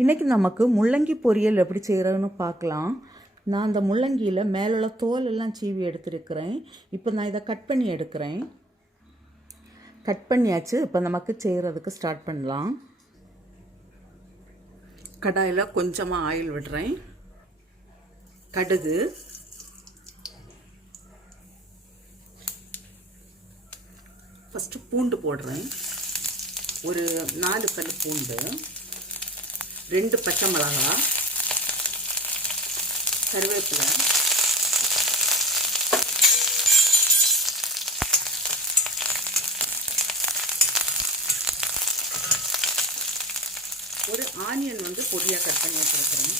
இன்றைக்கி நமக்கு முள்ளங்கி பொரியல் எப்படி செய்கிறதுன்னு பார்க்கலாம். நான் அந்த முள்ளங்கியில் மேலுள்ள தோல் எல்லாம் சீவி எடுத்துருக்கிறேன். இப்போ நான் இதை கட் பண்ணி எடுக்கிறேன். கட் பண்ணியாச்சு. இப்போ நமக்கு செய்கிறதுக்கு ஸ்டார்ட் பண்ணலாம். கடாயில் கொஞ்சமாக ஆயில் விடுறேன். கடுகு, ஃபஸ்ட்டு பூண்டு போடுறேன். ஒரு 4 பல் பூண்டு, 2 பச்சை மிளகாய், கருவேப்பிலை, ஒரு ஆனியன் பொடியாக கட் பண்ணி வச்சுருக்கிறேன்.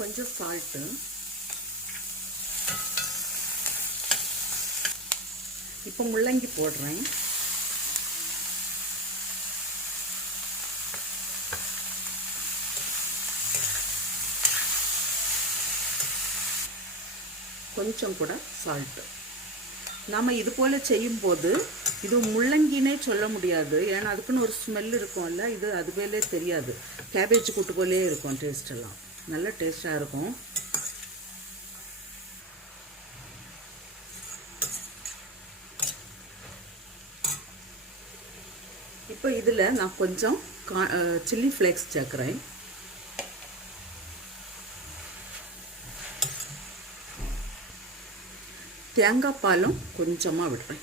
கொஞ்சம் சால்ட்டு, இப்போ முள்ளங்கி போடுறேன். கொஞ்சம் கூட சால்ட்டு. நாம் இது போல் செய்யும்போது இது முள்ளங்கினே சொல்ல முடியாது, ஏன்னா அதுக்குன்னு ஒரு ஸ்மெல் இருக்கும்ல. இது அதுவேலே தெரியாது. கேபேஜ் கூட்டு போலே இருக்கும். டேஸ்டெல்லாம் நல்ல டேஸ்ட்டாக இருக்கும். இப்போ இதில் நான் கொஞ்சம் சில்லி ஃப்ளேக்ஸ் சேர்க்குறேன். தேங்காய் பாலும் கொஞ்சமாக விடுறேன்.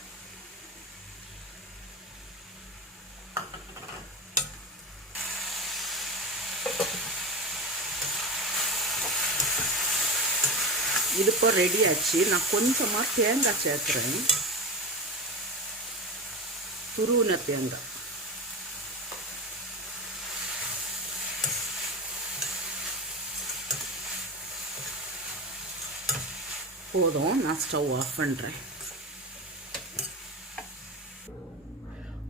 இது இப்போ ரெடி ஆச்சு. நான் கொஞ்சமாக தேங்காய் சேர்க்குறேன். துருவின தேங்காய். போதும், நான் ஸ்டவ் ஆஃப் பண்ணுறேன்.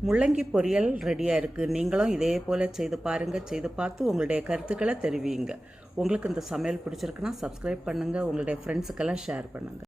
முள்ளங்கி பொரியல் ரெடியாக இருக்குது. நீங்களும் இதே போல் செய்து பாருங்கள். செய்து பார்த்து உங்களுடைய கருத்துக்களை தெரிவிங்க. உங்களுக்கு இந்த சமையல் பிடிச்சிருக்குன்னா சப்ஸ்கிரைப் பண்ணுங்கள். உங்களுடைய ஃப்ரெண்ட்ஸுக்கெல்லாம் ஷேர் பண்ணுங்கள்.